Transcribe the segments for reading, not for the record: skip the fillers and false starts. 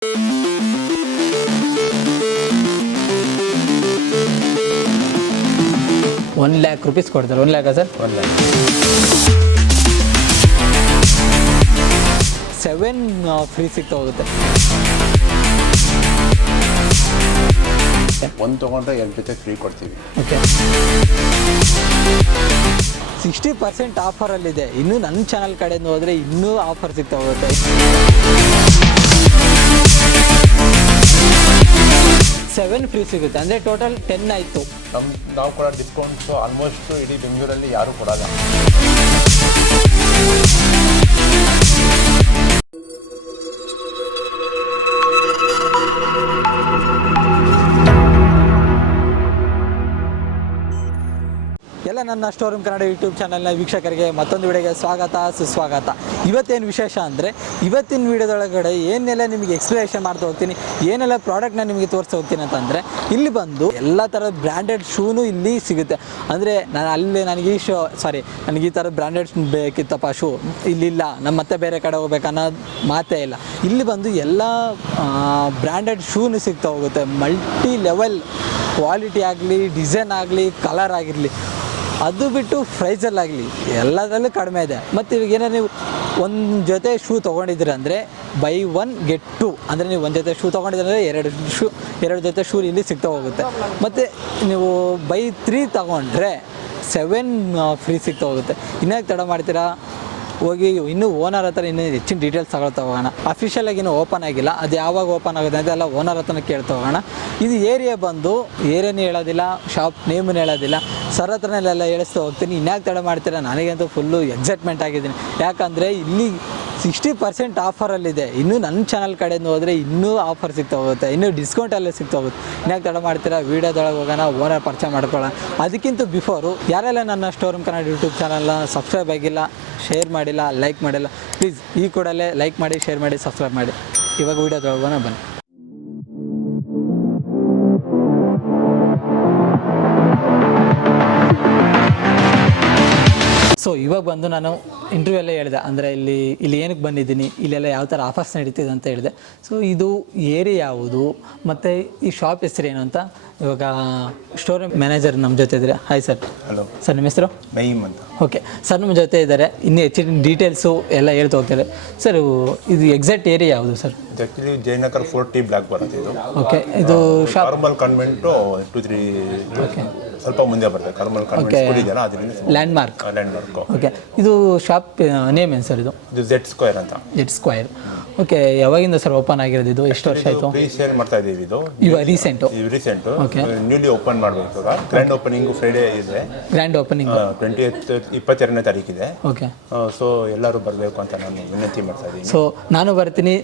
₹1,00,000 ಕೊಡ್ತಾರೆ. 1 lakh sir? 1 lakh. 7 free ಸಿಗ್ತಾ ಹೋಗುತ್ತೆ. ಒಂದು ತೊಗೊಂಡ್ರೆ 2 ಜೊತೆ ಫ್ರೀ ಕೊಡ್ತೀವಿ. ಓಕೆ, 60% ಆಫರಲ್ಲಿದೆ. ಇನ್ನೂ ನನ್ನ ಚಾನಲ್ ಕಡೆಯಿಂದ ಹೋದರೆ ಇನ್ನೂ ಆಫರ್ ಸಿಗ್ತಾ ಹೋಗುತ್ತೆ. 7 ಫ್ರೀ ಸಿಗುತ್ತೆ, ಅಂದರೆ ಟೋಟಲ್ 10 ಆಯಿತು. ನಾವು ಕೊಡೋ ಡಿಸ್ಕೌಂಟ್ಸು ಆಲ್ಮೋಸ್ಟ್ ಇಡೀ ಬೆಂಗಳೂರಲ್ಲಿ ಯಾರೂ ಕೊಡಲ್ಲ. ಎಲ್ಲ ನನ್ನ ಸ್ಟೋರೂಮ್ ಕನ್ನಡ ಯೂಟ್ಯೂಬ್ ಚಾನಲ್ನ ವೀಕ್ಷಕರಿಗೆ ಮತ್ತೊಂದು ವಿಡಿಯೋಗೆ ಸ್ವಾಗತ ಸುಸ್ವಾಗತ. ಇವತ್ತೇನು ವಿಶೇಷ ಅಂದರೆ ಇವತ್ತಿನ ವಿಡಿಯೋದೊಳಗಡೆ ಏನೆಲ್ಲ ನಿಮಗೆ ಎಕ್ಸ್ಪ್ಲನೇಷನ್ ಮಾಡ್ತಾ ಹೋಗ್ತೀನಿ, ಏನೆಲ್ಲ ಪ್ರಾಡಕ್ಟ್ನ ನಿಮಗೆ ತೋರಿಸ್ತಾ ಹೋಗ್ತೀನಿ ಅಂತಂದರೆ, ಇಲ್ಲಿ ಬಂದು ಎಲ್ಲ ಥರದ ಬ್ರ್ಯಾಂಡೆಡ್ ಶೂನು ಇಲ್ಲಿ ಸಿಗುತ್ತೆ. ಅಂದರೆ ನನಗೆ ನನಗೆ ಈ ಥರದ ಬ್ರ್ಯಾಂಡೆಡ್ ಬೇಕಿತ್ತಪ್ಪ ಶೂ, ಇಲ್ಲಿಲ್ಲ, ನಮ್ಮ ಮತ್ತೆ ಬೇರೆ ಕಡೆ ಹೋಗ್ಬೇಕನ್ನೋದು ಮಾತೇ ಇಲ್ಲ. ಇಲ್ಲಿ ಬಂದು ಎಲ್ಲ ಬ್ರ್ಯಾಂಡೆಡ್ ಶೂನು ಸಿಗ್ತಾ ಹೋಗುತ್ತೆ. ಮಲ್ಟಿ ಲೆವೆಲ್ ಕ್ವಾಲಿಟಿ ಆಗಲಿ, ಡಿಸೈನ್ ಆಗಲಿ, ಕಲರ್ ಆಗಿರಲಿ, ಅದು ಬಿಟ್ಟು ಪ್ರೈಸಲ್ಲಾಗಲಿ ಎಲ್ಲದರಲ್ಲೂ ಕಡಿಮೆ ಇದೆ. ಮತ್ತು ಇವಾಗ ಏನಾದ್ರು ನೀವು ಒಂದು ಜೊತೆ ಶೂ ತೊಗೊಂಡಿದ್ದೀರ ಅಂದರೆ ಬೈ 1 get 2, ಅಂದರೆ ನೀವು ಒಂದು ಜೊತೆ ಶೂ ತೊಗೊಂಡಿದ್ರೆ ಎರಡು ಜೊತೆ ಶೂ ಇಲ್ಲಿ ಸಿಗ್ತಾ ಹೋಗುತ್ತೆ. ಮತ್ತು ನೀವು ಬೈ 3 ತೊಗೊಂಡ್ರೆ 7 ಫ್ರೀ ಸಿಗ್ತಾ ಹೋಗುತ್ತೆ. ಇನ್ಯಾಕೆ ತಡ ಮಾಡ್ತೀರಾ, ಹೋಗಿ ಇನ್ನೂ ಓನರ್ ಹತ್ರ ಇನ್ನೂ ಹೆಚ್ಚಿನ ಡೀಟೇಲ್ಸ್ ತಗೊಳ್ತಾ ಹೋಗೋಣ. ಅಫಿಷಿಯಲಾಗಿ ಇನ್ನೂ ಓಪನ್ ಆಗಿಲ್ಲ, ಅದು ಯಾವಾಗ ಓಪನ್ ಆಗುತ್ತೆ ಅಂತ ಎಲ್ಲ ಓನರ್ ಹತ್ರನೇ ಕೇಳ್ತಾ ಹೋಗೋಣ. ಇದು ಏರಿಯಾ ಬಂದು ಏರಿಯಾನೇ ಹೇಳೋದಿಲ್ಲ, ಶಾಪ್ ನೇಮನ್ನು ಹೇಳೋದಿಲ್ಲ, ಸರ್ ಹತ್ರನೆಲ್ಲ ಹೇಳಿಸ್ತಾ ಹೋಗ್ತೀನಿ. ಇನ್ಯಾಕೆ ತಡ ಮಾಡ್ತೀರಾ, ನನಗಂತೂ ಫುಲ್ಲು ಎಕ್ಸೈಟ್ಮೆಂಟ್ ಆಗಿದ್ದೀನಿ. ಯಾಕಂದರೆ ಇಲ್ಲಿ 60% ಆಫರಲ್ಲಿದೆ. ಇನ್ನೂ ನನ್ನ ಚಾನಲ್ ಕಡೆಯಿಂದ ಹೋದರೆ ಇನ್ನೂ ಆಫರ್ ಸಿಗ್ತಾ ಹೋಗುತ್ತೆ, ಇನ್ನೂ ಡಿಸ್ಕೌಂಟಲ್ಲೇ ಸಿಗ್ತಾ ಹೋಗುತ್ತೆ. ಇನ್ಯಾಕೆ ತಡ ಮಾಡ್ತೀರಾ, ವೀಡಿಯೋದೊಳಗೆ ಹೋಗೋಣ, ಓನರ್ ಪರಿಚಯ ಮಾಡ್ಕೊಳ್ಳೋಣ. ಅದಕ್ಕಿಂತ ಬಿಫೋರು ಯಾರೆಲ್ಲ ನನ್ನ ಸ್ಟೋರೂಮ್ ಕನ್ನಡ ಯೂಟ್ಯೂಬ್ ಚಾನಲ್ನ ಸಬ್ಸ್ಕ್ರೈಬ್ ಆಗಿಲ್ಲ, ಶೇರ್ ಮಾಡಿಲ್ಲ, ಲೈಕ್ ಮಾಡಿಲ್ಲ, ಪ್ಲೀಸ್ ಈ ಕೂಡಲೇ ಲೈಕ್ ಮಾಡಿ, ಶೇರ್ ಮಾಡಿ, ಸಬ್ಸ್ಕ್ರೈಬ್ ಮಾಡಿ. ಇವಾಗ ವೀಡಿಯೋದೊಳಗೆ ಹೋಗೋಣ ಬನ್ನಿ. ಸೊ ಇವಾಗ ಬಂದು ನಾನು ಇಂಟರ್ವ್ಯೂ ಎಲ್ಲ ಹೇಳಿದೆ, ಅಂದರೆ ಇಲ್ಲಿ ಏನಕ್ಕೆ ಬಂದಿದ್ದೀನಿ, ಇಲ್ಲೆಲ್ಲ ಯಾವ ಥರ ಆಫರ್ಸ್ ನಡೀತಿದೆ ಅಂತ ಹೇಳಿದೆ. ಸೊ ಇದು ಏರಿಯಾ ಯಾವುದು ಮತ್ತು ಈ ಶಾಪ್ ಹೆಸರೇನು ಅಂತ ಇವಾಗ ಸ್ಟೋರ್ ಮ್ಯಾನೇಜರ್ ನಮ್ಮ ಜೊತೆ ಇದ್ದಾರೆ. Hi sir. ಹಲೋ ಸರ್, ನಿಮ್ಮ ಹೆಸರು? ನಯೀಮ್ ಅಂತ. ಓಕೆ ಸರ್, ನಮ್ಮ ಜೊತೆ ಇದ್ದಾರೆ. ಇನ್ನೂ ಹೆಚ್ಚಿನ ಡೀಟೇಲ್ಸು ಎಲ್ಲ ಹೇಳ್ತಾ ಹೋಗ್ತಾರೆ. ಸರ್, ಇದು ಎಕ್ಸಾಕ್ಟ್ ಏರಿಯಾ ಯಾವುದು sir? Actually Jayanagar 4T block ಬರುತ್ತೆ ಇದು. ಓಕೆ, ಇದು ಶಾಪ್ ಕಾರ್ಮಲ್ ಕಾನ್ವೆಂಟು 2-3 ಸ್ವಲ್ಪ ಮುಂದೆ ಬರುತ್ತೆ. ಕಾರ್ಮಲ್ ಕಾನ್ವೆಂಟ್ ಸ್ಕೂಲ್ ಇದೆಯಲ್ಲ, ಅದರಿಂದ ಲ್ಯಾಂಡ್ ಮಾರ್ಕ್. ಓಕೆ, ಇದು ಶಾಪ್ ನೇಮ್ ಏನು ಸರ್? ಇದು Z Square ಅಂತ. Z Square. ಓಕೆ, ಯಾವಾಗಿಂದ ಸರ್ ಓಪನ್ ಆಗಿರೋದು ಇದು? ಎಷ್ಟು ವರ್ಷ ಆಯಿತು? ಪ್ರೀ ಸೇಲ್ ಮಾಡ್ತಾ ಇದ್ದೀವಿ. ಇದು ಇವಾಗ ರೀಸೆಂಟು ಓಕೆ, ನ್ಯೂಲಿ ಓಪನ್ ಮಾಡಬೇಕು. ಇವಾಗ ಗ್ರ್ಯಾಂಡ್ ಓಪನಿಂಗು ಫ್ರೈಡೇ ಇದೆ. ಗ್ರ್ಯಾಂಡ್ ಓಪನಿಂಗ್ 22ನೇ ತಾರೀಕಿದೆ. ಓಕೆ, ಸೊ ಎಲ್ಲರೂ ಬರಬೇಕು ಅಂತ ನಾನು ವಿನಂತಿ ಮಾಡ್ತಾ ಇದ್ದೀನಿ. ಸೊ ನಾನು ಬರ್ತೀನಿ,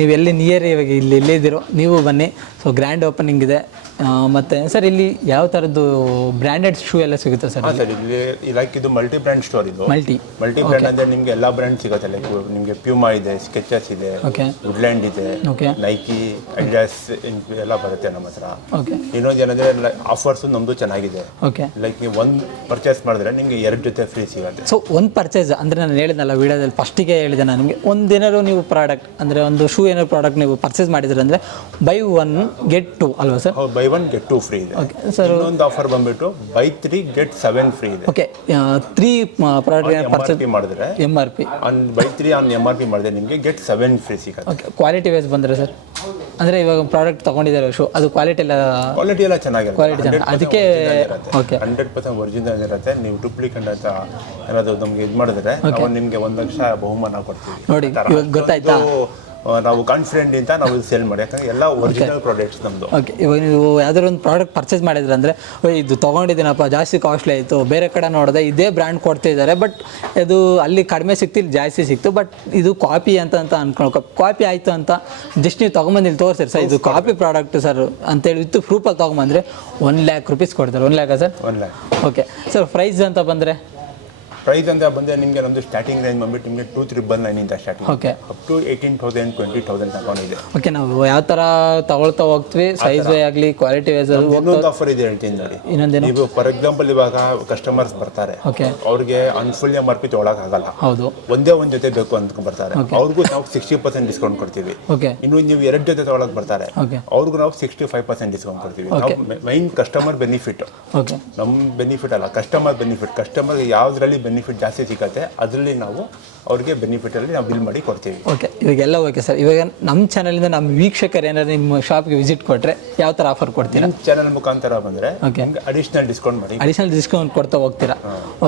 ನೀವೆಲ್ಲಿ ನಿಯರ್ ಇವಾಗ ಇಲ್ಲೇ ಇದ್ದೀರೋ ನೀವು ಬನ್ನಿ. ಸೊ ಗ್ರ್ಯಾಂಡ್ ಓಪನಿಂಗ್ ಇದೆ. ಮತ್ತು ಸರ್, ಇಲ್ಲಿ ಯಾವ ಥರದ್ದು ಬ್ರ್ಯಾಂಡೆಡ್ ಶೂ ಎಲ್ಲ ಸಿಗುತ್ತೆ ಸರ್? ಸರ್, ಇಲ್ಲಿ ಲೈಕ್ ಇದು ಮಲ್ಟಿ ಬ್ರ್ಯಾಂಡ್ ಸ್ಟೋರ್. ಇದು ಮಲ್ಟಿ ಬ್ರ್ಯಾಂಡ್ ಅಂದರೆ ನಿಮಗೆ ಎಲ್ಲ ಬ್ರ್ಯಾಂಡ್ ಸಿಗುತ್ತೆ. ಲೈಕ್ ನಿಮಗೆ ಪ್ಯೂಮಾ ಇದೆ, ಸ್ಕೆಚಸ್ ಇದೆ, ವುಡ್ಲ್ಯಾಂಡ್ ಇದೆ, ನೈಕಿ, ಅಡಿಡಾಸ್ ಎಲ್ಲ ಬರುತ್ತೆ ನಮ್ಮ ಹತ್ರ. ಓಕೆ, ಇನ್ನೊಂದು ಏನಂದರೆ ಆಫರ್ಸು ನಮ್ಮದು ಚೆನ್ನಾಗಿದೆ. ಓಕೆ, ಲೈಕ್ ನೀವು ಒಂದು ಪರ್ಚೇಸ್ ಮಾಡಿದ್ರೆ ನಿಮಗೆ 2 ಜೊತೆ ಫ್ರೀ ಸಿಗುತ್ತೆ. ಸೊ ಒಂದು ಪರ್ಚೇಸ್ ಅಂದರೆ ನಾನು ಹೇಳಿದ್ನಲ್ಲ ವಿಡಿಯೋದಲ್ಲಿ ಫಸ್ಟಿಗೆ ಹೇಳಿದೆ ನನಗೆ, ಒಂದೇನಾದ್ರು ನೀವು ಪ್ರಾಡಕ್ಟ್ ಅಂದರೆ ಒಂದು ಶೂ ಏನಾದ್ರು ಪ್ರಾಡಕ್ಟ್ ನೀವು ಪರ್ಚೇಸ್ ಮಾಡಿದ್ರೆ ಅಂದರೆ ಬೈ 1 get 2 ಅಲ್ವಾ ಸರ್? ಬೈ 1 get 2 ಫ್ರೀ ಇದೆ. ಓಕೆ ಸರ್, ಇನ್ನೊಂದು ಆಫರ್ ಬಂದ್ಬಿಟ್ಟು ಬೈ 3 get 7 ಫ್ರೀ ಇದೆ. ಓಕೆ, 3 ಪ್ರಾಡಕ್ಟ್ ಪರ್ಚೇಸ್ ಮಾಡಿದ್ರೆ MRP ಬೈ 3 ಆನ್ MRP ಮಾಡಿದ್ರೆ ನಿಮಗೆ get 7 ಫ್ರೀ ಸಿಗುತ್ತೆ. ಓಕೆ, ಕ್ವಾಲಿಟಿ ವೈಸ್ ಬಂದರೆ ಸರ್, ಅಂದರೆ ಇವಾಗ ಪ್ರಾಡಕ್ಟ್ ತೊಗೊಂಡಿದ್ದಾರೆ ಶೂ, ಅದು ಕ್ವಾಲಿಟಿ ಎಲ್ಲ ಚೆನ್ನಾಗಿರುತ್ತೆ. ಕ್ವಾಲಿಟಿ ಚೆನ್ನಾಗಿ, ಅದಕ್ಕೆ ಓಕೆ 100% ಒರಿಜಿನಲ್ ಇರುತ್ತೆ. ನೀವು ಡೂಪ್ಲಿಕೇಟ್ ಅಂತ ಏನಾದರೂ ನಮಗೆ ಇದು ಮಾಡಿದ್ರೆ ನಾವು ನಿಮಗೆ 1 ಲಕ್ಷ ಬಹುಮಾನ ಕೊಡ್ತೀವಿ. ನೋಡಿ, ಇವಾಗ ಗೊತ್ತಾಯ್ತಾ? ನಾವು ಕಾನ್ಫಿಡೆಂಟ್ ಅಂತ ನಾವು ಸೇಲ್ ಮಾಡಿ, ಯಾಕಂದರೆ ಎಲ್ಲ ಒರಿಜಿನಲ್ ಪ್ರಾಡಕ್ಟ್ಸ್ ನಮ್ಮದು. ಓಕೆ, ಇವಾಗ ನೀವು ಯಾವ್ದಾದ್ರು ಒಂದು ಪ್ರಾಡಕ್ಟ್ ಪರ್ಚೇಸ್ ಮಾಡಿದ್ರೆ ಅಂದರೆ ಇದು ತೊಗೊಂಡಿದ್ದೀನಪ್ಪ, ಜಾಸ್ತಿ ಕಾಸ್ಟ್ಲಿ ಆಯಿತು, ಬೇರೆ ಕಡೆ ನೋಡಿದೆ ಇದೇ ಬ್ರ್ಯಾಂಡ್ ಕೊಡ್ತಿದ್ದಾರೆ, ಬಟ್ ಇದು ಅಲ್ಲಿ ಕಡಿಮೆ ಸಿಕ್ತು, ಇಲ್ಲಿ ಜಾಸ್ತಿ ಸಿಕ್ತು, ಬಟ್ ಇದು ಕಾಪಿ ಅಂತ ಅನ್ಕೊಂಡು ಕಾಪಿ ಆಯಿತು ಅಂತ ಜಸ್ಟ್ ನೀವು ತೊಗೊಂಬಂದು ಇಲ್ಲಿ ತೋರಿಸ್ರಿ ಸರ್, ಇದು ಕಾಪಿ ಪ್ರಾಡಕ್ಟ್ ಸರ್ ಅಂತೇಳಿ ವಿತ್ ಪ್ರೂಫಲ್ಲಿ ತೊಗೊಂಬಂದರೆ ₹1,00,000 ಕೊಡ್ತಾರೆ. 1 lakh sir? 1 lakh. Okay sir, price ಅಂತ ಬಂದರೆ ಪ್ರೈಸ್ ಅಂತ ಬಂದರೆ ನಿಮಗೆ ನಮ್ಮದು ಸ್ಟಾರ್ಟಿಂಗ್ ರೇಂಜ್ ಬಂದ್ಬಿಟ್ಟು ನಿಮಗೆ 2,999 ಸ್ಟಾರ್ಟಿಂಗ್ ಓಕೆ ಅಪ್ ಟು 18,000 20,000 ತಗೊಂಡಿದೆ. ಓಕೆ, ನಾವು ಯಾವ ಥರ ತಗೊಳ್ತಾ ಹೋಗ್ತೀವಿ, ಸೈಜ್ ವೇ ಆಗಲಿ ಕ್ವಾಲಿಟಿ ವೈಸ್ ಇನ್ನೊಂದು ಆಫರ್ ಇದೆ ಹೇಳ್ತೀನಿ ನೋಡಿ. ಇನ್ನೊಂದೇನು? ನೀವು ಫಾರ್ ಎಕ್ಸಾಂಪಲ್ ಇವಾಗ ಕಸ್ಟಮರ್ಸ್ ಬರ್ತಾರೆ, ಓಕೆ, ಅವ್ರಿಗೆ ಅನ್ಫುಲ್ MRP ತೊಗೊಳಕ್ಕಾಗಲ್ಲ, ಹೌದು, ಒಂದೇ ಒಂದು ಜೊತೆ ಬೇಕು ಅಂದ್ಕೊಂಡು ಬರ್ತಾರೆ, ಅವ್ರಿಗೂ ನಾವು 60% ಡಿಸ್ಕೌಂಟ್ ಕೊಡ್ತೀವಿ. ಓಕೆ, ಇನ್ನು ನೀವು 2 ಜೊತೆ ತೊಗೊಳಕ್ ಬರ್ತಾರೆ, ಓಕೆ, ಅವ್ರಿಗೂ ನಾವು 65% ಡಿಸ್ಕೌಂಟ್ ಕೊಡ್ತೀವಿ. ನಾವು ಮೈನ್ ಕಸ್ಟಮರ್ ಬೆನಿಫಿಟ್, ಓಕೆ, ನಮ್ಮ ಬೆನಿಫಿಟ್ ಅಲ್ಲ, ಕಸ್ಟಮರ್ ಬೆನಿಫಿಟ್. ಕಸ್ಟಮರ್ಗೆ ಯಾವುದರಲ್ಲಿ ಬೆನಿಫಿಟ್ ಜಾಸ್ತಿ ಸಿಗುತ್ತೆ ಅದರಲ್ಲಿ ನಾವು ಅವ್ರಿಗೆ ಬೆನಿಫಿಟಲ್ಲಿ ನಾವು ಬಿಲ್ ಮಾಡಿ ಕೊಡ್ತೀವಿ. ಓಕೆ, ಇವಾಗೆಲ್ಲ ಓಕೆ ಸರ್. ಇವಾಗ ನಮ್ಮ ಚಾನಲಿಂದ ನಮ್ಮ ವೀಕ್ಷಕರು ಏನಾದ್ರು ನಿಮ್ಮ ಶಾಪ್ಗೆ ವಿಸಿಟ್ ಕೊಟ್ಟರೆ ಯಾವ ಥರ ಆಫರ್ ಕೊಡ್ತೀರಾ? ನಿಮ್ಮ ಚಾನಲ್ ಮುಖಾಂತರ ಬಂದರೆ ಓಕೆ, ಅಡಿಷ್ನಲ್ ಡಿಸ್ಕೌಂಟ್ ಮಾಡಿ, ಅಡಿಷನಲ್ ಡಿಸ್ಕೌಂಟ್ ಕೊಡ್ತಾ ಹೋಗ್ತೀರಾ.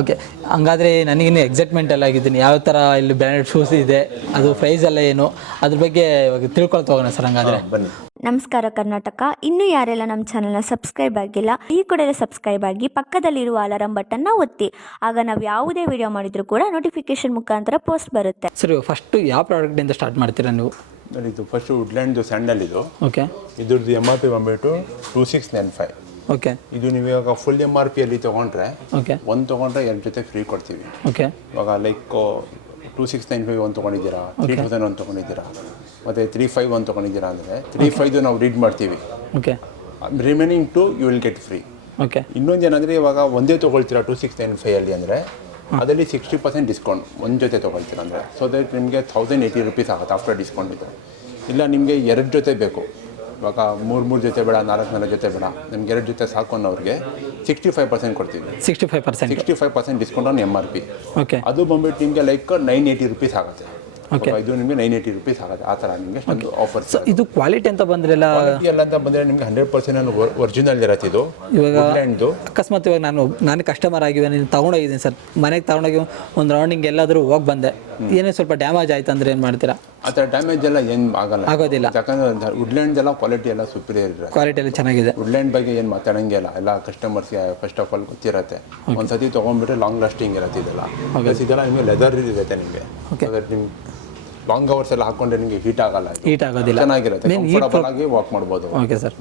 ಓಕೆ, ಹಂಗಾದರೆ ನನಗಿನ್ನು ಎಕ್ಸೈಟ್ಮೆಂಟ್ ಎಲ್ಲ ಆಗಿದ್ದೀನಿ. ಯಾವ ಥರ ಇಲ್ಲಿ ಬ್ರ್ಯಾಂಡೆಡ್ ಶೂಸ್ ಇದೆ, ಅದು ಪ್ರೈಸ್ ಎಲ್ಲ ಏನು, ಅದ್ರ ಬಗ್ಗೆ ಇವಾಗ ತಿಳ್ಕೊಳ್ತಾ ಹೋಗೋಣ ಸರ್. ಹಂಗಾದರೆ ಬನ್ನಿ. ನಮಸ್ಕಾರ ಕರ್ನಾಟಕ. ಇನ್ನೂ ಯಾರೆಲ್ಲ ನಮ್ಮ ಚಾನಲ್ನ ಸಬ್ಸ್ಕ್ರೈಬ್ ಆಗಿಲ್ಲ, ಈ ಕೂಡಲೇ ಸಬ್ಸ್ಕ್ರೈಬ್ ಆಗಿ ಪಕ್ಕದಲ್ಲಿರುವ ಅಲಾರಂ ಬಟನ್ನ ಒತ್ತಿ. ಆಗ ನಾವು ಯಾವುದೇ ವಿಡಿಯೋ ಮಾಡಿದರೂ ಕೂಡ ನೋಟಿಫಿಕೇಶನ್ ಮುಖಾಂತರ ಪೋಸ್ಟ್ ಬರುತ್ತೆ. ಸರ್, ಫಸ್ಟು ಯಾವ ಪ್ರಾಡಕ್ಟಿಂದ ಸ್ಟಾರ್ಟ್ ಮಾಡ್ತೀರಾ ನೀವು? ನೋಡಿ, ಇದು ಫಸ್ಟು ವುಡ್ಲ್ಯಾಂಡ್ದು ಸ್ಯಾಂಡಲ್. ಇದು ಓಕೆ, ಇದ್ರದ್ದು MRP ಬಂದ್ಬಿಟ್ಟು 2695. ಓಕೆ, ಇದು ನೀವು ಇವಾಗ ಫುಲ್ MRPಯಲ್ಲಿ ತೊಗೊಂಡ್ರೆ, ಓಕೆ, ಒಂದು ತೊಗೊಂಡ್ರೆ 2 ಜೊತೆ ಫ್ರೀ ಕೊಡ್ತೀವಿ. ಓಕೆ, ಇವಾಗ ಲೈಕ್ 2695 ಒಂದು ತೊಗೊಂಡಿದ್ದೀರಾ, 3000 ಒಂದು ತೊಗೊಂಡಿದ್ದೀರಾ, ಮತ್ತು 35 ತೊಗೊಂಡಿದ್ದೀರಾ ಅಂದರೆ 35 ನಾವು ರೀಡ್ ಮಾಡ್ತೀವಿ. Okay, remaining 2 you will get free. Okay, ಇನ್ನೊಂದು ಏನಂದರೆ ಇವಾಗ ಒಂದೇ ತೊಗೊಳ್ತೀರಾ 2695 ಅಂದರೆ ಅದರಲ್ಲಿ 60% ಡಿಸ್ಕೌಂಟ್ ಒಂದು ಜೊತೆ ತೊಗೊಳ್ತೀರಾ ಅಂದರೆ, ಸೊ ದಟ್ ನಿಮಗೆ 1080 ರೂಪೀಸ್ ಆಗುತ್ತೆ ಆಫ್ಟರ್ ಡಿಸ್ಕೌಂಟ್. ಇದು ಇಲ್ಲ ನಿಮಗೆ 2 ಜೊತೆ ಬೇಕು, ಇವಾಗ 3 ಜೊತೆ ಬೇಡ, 4 ಜೊತೆ ಬೇಡ, ನಿಮ್ಗೆ 2 ಜೊತೆ ಸಾಕು ಅನ್ನೋರಿಗೆ 65% ಕೊಡ್ತೀವಿ. 65% ಡಿಸ್ಕೌಂಟ್ ಆನ್ MRP. ಓಕೆ, ಅದು ಬಂದ್ಬಿಟ್ಟು ನಿಮಗೆ ಲೈಕ್ 980 ರೂಪೀಸ್ ಆಗುತ್ತೆ. ಓಕೆ, ಇದು ನಿಮಗೆ 980 ರೂಪೀಸ್ ಆಗುತ್ತೆ. ಆ ಥರ ನಿಮಗೆ ಒಂದು ಆಫರ್ಸ್. ಇದು ಕ್ವಾಲಿಟಿ ಅಂತ ಬಂದ್ರೆಲ್ಲ ಎಲ್ಲ ಅಂತ ಬಂದರೆ ನಿಮಗೆ 100% ಒರಿಜಿನಲ್ ಇರುತ್ತೆ. ಇದು ಇವಾಗ ವುಡ್ಲ್ಯಾಂಡ್ದು. ಅಕಸ್ಮಾತ್ ಇವಾಗ ನಾನು ಕಸ್ಟಮರ್ ಆಗಿವೆ, ನೀನು ತೊಗೊಂಡೋಗಿದ್ದೀನಿ ಸರ್, ಮನೆಗೆ ತೊಗೊಂಡೋಗಿ ಒಂದು ರೌಂಡಿಂಗ್ ಎಲ್ಲಾದರೂ ಹೋಗಿ ಬಂದೆ, ಏನೇ ಸ್ವಲ್ಪ ಡ್ಯಾಮೇಜ್ ಆಯ್ತು ಅಂದರೆ ಏನು ಮಾಡ್ತೀರಾ? ಆ ಥರ ಡ್ಯಾಮೇಜ್ ಎಲ್ಲ ಏನು ಆಗೋದಿಲ್ಲ, ಯಾಕಂದ್ರೆ ವುಡ್ಲ್ಯಾಂಡ್ ಎಲ್ಲ ಕ್ವಾಲಿಟಿ ಎಲ್ಲ ಸುಪೀರಿಯರ್ ಇರುತ್ತೆ. ಕ್ವಾಲಿಟಿ ಎಲ್ಲ ಚೆನ್ನಾಗಿದೆ. ವುಡ್ಲ್ಯಾಂಡ್ ಬಗ್ಗೆ ಏನು ಮಾತಾಡೋಂಗಿಲ್ಲ, ಎಲ್ಲ ಕಸ್ಟಮರ್ಸ್ಗೆ ಫಸ್ಟ್ ಆಫ್ ಆಲ್ ಗೊತ್ತಿರುತ್ತೆ. ಒಂದು ಸತಿ ತೊಗೊಂಡ್ಬಿಟ್ರೆ ಲಾಂಗ್ ಲಾಸ್ಟಿಂಗ್ ಇರುತ್ತೆ. ಇದೆಲ್ಲ ಪ್ಲಸ್ ಇದೆಲ್ಲ ನಿಮಗೆ ಲೆದರ್ ಇರುತ್ತೆ ನಿಮಗೆ, ನಿಮ್ಗೆ ಲಾಂಗ್ ಅವರ್ಸ್ ಎಲ್ಲ ಹಾಕೊಂಡ್ರೆ ನಿಮಗೆ ಹೀಟ್ ಆಗಲ್ಲ, ಹೀಟ್ ಆಗೋದಿಲ್ಲ, ಚೆನ್ನಾಗಿರುತ್ತೆ, ಕಂಫರ್ಟಬಲ್ ಆಗಿ ವಾಕ್ ಮಾಡ್ಬೋದು. Okay sir.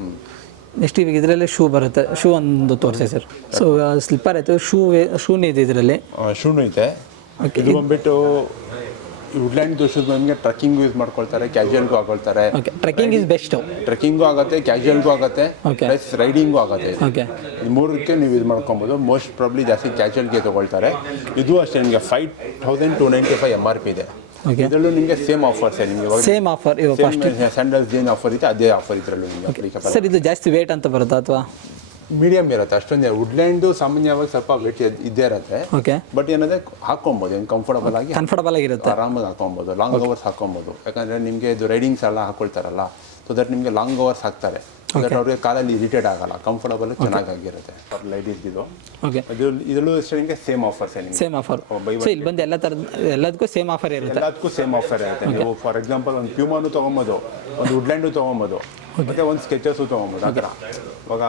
ನೆಕ್ಸ್ಟ್ ಇವಾಗ ಇದರಲ್ಲಿ ಶೂ ಬರುತ್ತೆ. ಶೂ ಒಂದು ತೋರಿಸಿ ಸರ್. ಸೊ ಸ್ಲಿಪ್ಪರ್ ಆಯಿತು, ಶೂನೇ ಇದೆ ಇದರಲ್ಲಿ. ಶೂನು ಇದೆ. ಇದು ಬಂದ್ಬಿಟ್ಟು ವುಡ್ಲ್ಯಾಂಡ್ ಶೂಸ್ ಬಂದು ಟ್ರೆಕ್ಕಿಂಗ್ ಯೂಸ್ ಮಾಡ್ಕೊಳ್ತಾರೆ, ಕ್ಯಾಶುಯಲ್ಗೂ ಹಾಕೊಳ್ತಾರೆ. Okay, trekking is best. Trekking ಆಗುತ್ತೆ, ಕ್ಯಾಶುಯಲ್ಗೂ ಆಗುತ್ತೆ, ಪ್ಲಸ್ ರೈಡಿಂಗು ಆಗುತ್ತೆ. ಓಕೆ, ಈ ಮೂರಕ್ಕೆ ನೀವು ಇದು ಮಾಡ್ಕೊಬೋದು. ಮೋಸ್ಟ್ ಪ್ರಾಬ್ಲಿ ಜಾಸ್ತಿ ಕ್ಯಾಶುಯಲ್ಗೆ ತೊಗೊಳ್ತಾರೆ. ಇದು ಅಷ್ಟೇ ನಿಮಗೆ 5295 MRP ಇದೆ. ಇದರಲ್ಲೂ ನಿಮಗೆ ಸೇಮ್ ಆಫರ್ಸ್ ನಿಮಗೆ ಸೇಮ್ ಆಫರ್. ಇವಾಗ ಫಸ್ಟ್ ಸ್ಯಾಂಡಲ್ಸ್ ಏನು ಆಫರ್ ಇದೆ ಅದೇ ಆಫರ್ ಇದರಲ್ಲೂ ನಿಮಗೆ. ಸರ್, ಇದು ಜಾಸ್ತಿ ವೇಟ್ ಅಂತ ಬರುತ್ತಾ ಅಥವಾ ಮೀಡಿಯಮ್ ಇರುತ್ತೆ? ಅಷ್ಟೊಂದು ವುಡ್ಲ್ಯಾಂಡು ಸಾಮಾನ್ಯವಾಗಿ ಸ್ವಲ್ಪ ವೇಟ್ ಇದ್ದೇ ಇರುತ್ತೆ. ಓಕೆ, ಬಟ್ ಏನಂದರೆ ಹಾಕೊಬೋದು, ಏನು ಕಂಫರ್ಟಬಲ್ ಆಗಿರುತ್ತೆ, ಆರಾಮಾಗಿ ಹಾಕೊಬೋದು, ಲಾಂಗ್ ಅವರ್ಸ್ ಹಾಕೊಬೋದು. ಯಾಕಂದರೆ ನಿಮಗೆ ಇದು ರೈಡಿಂಗ್ಸ್ ಎಲ್ಲ ಹಾಕೊಳ್ತಾರಲ್ಲ, ಸೊ ದಟ್ ನಿಮಗೆ ಲಾಂಗ್ ಅವರ್ಸ್ ಹಾಕ್ತಾರೆ, ಸೊ ದಟ್ ಅವ್ರಿಗೆ ಕಾಲಲ್ಲಿ ಇರಿಟೇಟ್ ಆಗಲ್ಲ, ಕಂಫರ್ಟಬಲ್ ಚೆನ್ನಾಗಿರುತ್ತೆ. ಲೈಡೀಸ್ ಇದು. ಓಕೆ, ಇದರಲ್ಲೂ ಅಷ್ಟೇ ನಿಮಗೆ same offers same offer. So ಇಲ್ಲಿ ಬಂದು ಎಲ್ಲದಕ್ಕೂ ಸೇಮ್ ಆಫರ್ ಇರುತ್ತೆ. ಎಲ್ಲದಕ್ಕೂ ಸೇಮ್ ಆಫರ್ ಇರುತ್ತೆ. ನೀವು ಫಾರ್ ಎಕ್ಸಾಂಪಲ್ ಒಂದು ಪ್ಯೂಮಾನು ತೊಗೊಬೋದು, ಒಂದು ವುಡ್ಲ್ಯಾಂಡು ತೊಗೊಬೋದು, ಮತ್ತು ಒಂದು ಸ್ಕೆಚಸ್ಸು ತೊಗೊಬೋದು. ಆ ಥರ ಇವಾಗ